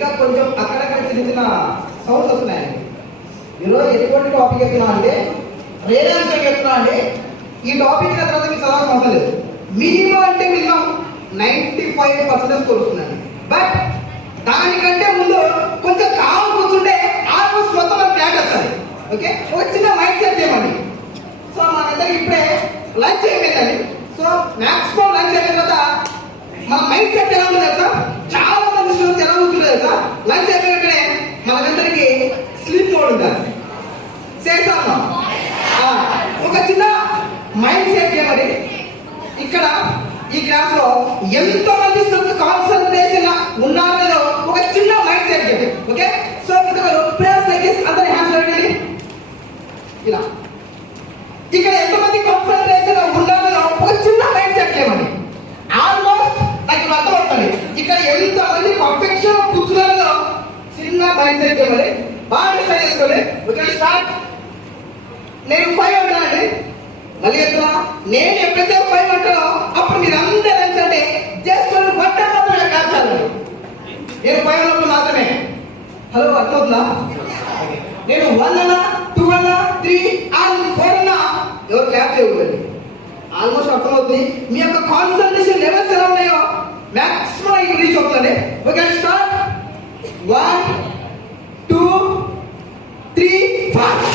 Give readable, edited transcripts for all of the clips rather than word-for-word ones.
ఇంకా కొంచెం అక్కడక్కడ చిన్న చిన్న సౌండ్స్ వస్తున్నాయండి. ఈరోజు ఎటువంటి టాపిక్ ఎత్తున్నా అంటే రేర్ ఆన్సర్ చెప్తున్నా అండి. ఈ టాపిక్ తర్వాత మీకు చదవాల్సిన అవసరం లేదు. మినిమం అంటే మినిమం 95% స్కోర్ వస్తుందండి. బట్ దానికంటే ముందు కొంచెం కామ్ కూర్చుంటే ఆల్మోస్ట్ మొత్తం మనకు క్లాస్ వస్తుంది. ఓకే, ఒక చిన్న మైండ్ సెట్ చేయమండి. సో మనందరికి ఇప్పుడే లంచ్ అయిపోయిందండి. సో మ్యాక్సిమం లంచ్ అయిన తర్వాత మన మైండ్ సెట్ ఎలా ఉంది తెలుసా? చాలా మంది స్టూడెంట్స్ ఎలా ఉంటుంది తెలుసా? లంచ్ అయిపోయినట్టే మనందరికి స్లీప్ మోడ్ ఉంటుంది. చేస్తాను ఒక చిన్న మైండ్ సెట్ చేయమని. ఇక్కడ ఈ క్లాస్ లో ఎంతో మంది స్టూడెంట్స్ కాన్సన్ట్రేషన్ ఉన్నారో ఒక చిన్న మైండ్ సెట్ చేయండి. ఓకే, సో అందరి హ్యాండ్స్ పెట్టండి ఇలా. ఇక్కడ ఎంతమంది కాన్సన్ట్రేషన్ ఉన్నారో ఒక చిన్న మైండ్ సెట్ చేయమని. ఆల్మోస్ట్ నాకు అర్థమవుతుంది. ఇక్కడ ఎంతమంది పర్ఫెక్షన్ కూర్చున్నారో చిన్న మైండ్ సెట్ చేయమని. బాగా డిసైడ్ చేసుకోండి. Okay, start. నేను 5 అంటానండి. మళ్ళీ చెప్తున్నా, నేను ఎప్పుడైతే 5 అంటానో అప్పుడు మీరు అందరూ అంటే జస్ట్ 1 మాత్రమే కాల్చాలి. నేను 5 అన్నప్పుడు మాత్రమే. హలో, అర్థమవుతుందా? నేను 1 అన్నా 2 అన్నా 3 and 4 అన్నా ఎవరు క్లాప్ చేయకూడదు. ఆల్మోస్ట్ అర్థమవుతుంది. మీ యొక్క కాన్సన్ట్రేషన్ లెవెల్స్ ఎలా ఉన్నాయో మ్యాక్సిమం ఇప్పుడు రీచ్ అవుతుంది. Okay, start. 1 2 3 4.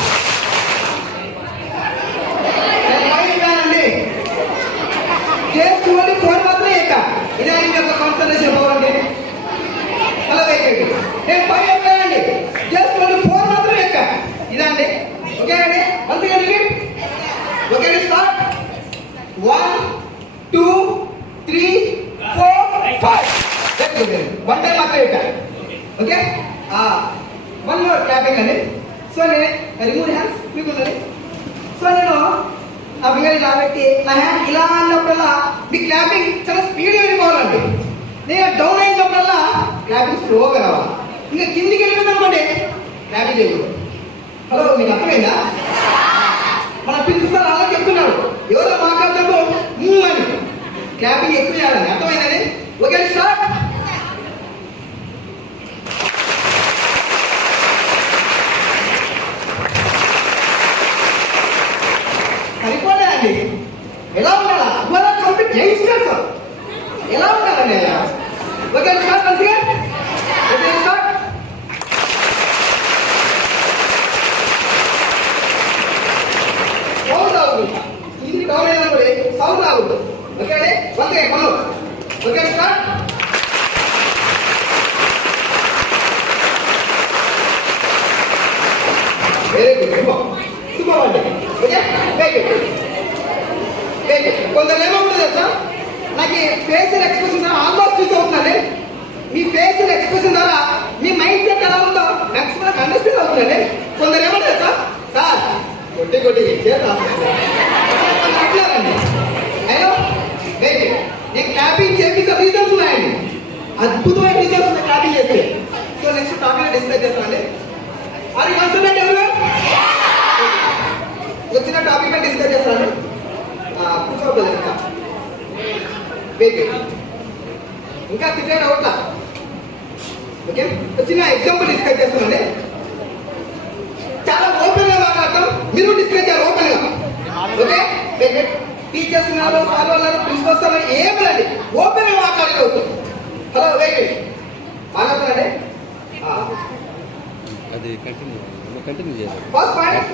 చేస్తూ 4 మాత్రమే ఎక్కా. ఇదే మీ యొక్క కాన్సన్ట్రేషన్ పోవండి. హలో, నేను 5 ఎక్కానండి. జస్ట్ 4 మాత్రమే ఎక్కా. ఇదండి. ఓకే అండి, once again. Okay, start. 1 2 3 4 5. 1 time మాత్రమే ఎక్కా. ఓకే, 1 మోర్ క్లాపింగ్ అండి. సో నేను రిమూవ్ హ్యాండ్స్ మీకు ఉన్నది. సో నేను నా ఫింగర్ ఇలా పెట్టి నా హ్యాండ్ ఇలా అన్నప్పుడల్లా మీ క్లాపింగ్ చాలా స్పీడ్గా వెళ్ళిపోవాలండి. నేను డౌన్ అయినప్పుడల్లా క్లాపింగ్ స్లోగా రావాలి. ఇంకా కిందికి వెళ్ళిపోయిందనుకోండి క్లాపింగ్ చేయకూడదు. హలో, మీకు అర్థమైందా? మన ప్రిన్సిపల్ అలా చెప్తున్నాడు, ఎవరో మాట్లాడుతూ అని క్లాపింగ్ ఎక్కువ చేయాలని. అర్థమైందని? Okay, start. సరిపోలేదండి. ఎలా ఉండాలా? ఇవాళ కంప్లీట్ యంగ్స్టర్స్ ఎలా ఉండాలండి? Okay, start. మంచిగా ఓకే, స్టార్ట్. సౌండ్ రావద్దు. ఇది డౌన్ అయినప్పుడు సౌండ్ రావద్దు. ఓకే అండి, ఓకే మనం. Okay, start. Very good, super అండి. Okay, very good. కొందరు ఏమవుతుంది తెలుసా? నాకు ఫేషియల్ ఎక్స్ప్రెషన్ ఆల్మోస్ట్ యూస్ అవుతుందండి. మీ ఫేషియల్ ఎక్స్ప్రెషన్ ద్వారా మీ మైండ్ సెట్ ఎలా ఉందో మ్యాక్సిమం నాకు అండర్స్టాండ్ అవుతుందండి. కొందరు ఏమంటారు తెలుసా? సార్ కొట్టి కొట్టి అట్లారండి. అయినా వెయిట్, నేను క్లాపింగ్ చేపించే రీజన్స్ ఉన్నాయండి. అద్భుతమైన రీజన్స్ ఉన్నాయి క్లాపింగ్ చేస్తే. సో నెక్స్ట్ టాపిక్ డిస్కస్ చేస్తానండి. అది కాన్సన్ట్రేట్ ఎవరు వచ్చిన టాపిక్ డిస్కస్ చేస్తాను. కూర్చోబోదు ఇంకా వెయిట్, ఇంకా సిటీ అవుట్లా. ఓకే, చిన్న ఎగ్జాంపుల్ డిస్కస్ చేస్తానండి. చాలా ఓపెన్ గా మాట్లాడతాం, మీరు డిస్కస్ చేయాలి ఓపెన్ గా. ఓకే, టీచర్స్ ఉన్నారు, సార్ ఉన్నారు, ప్రిన్సిపల్స్ ఉన్నారు, ఏమనండి ఓపెన్ గా మాట్లాడగలుగుతాం. Hello, wait మాట్లాడుతున్నాండి. అది కంటిన్యూ చేయాలి. First point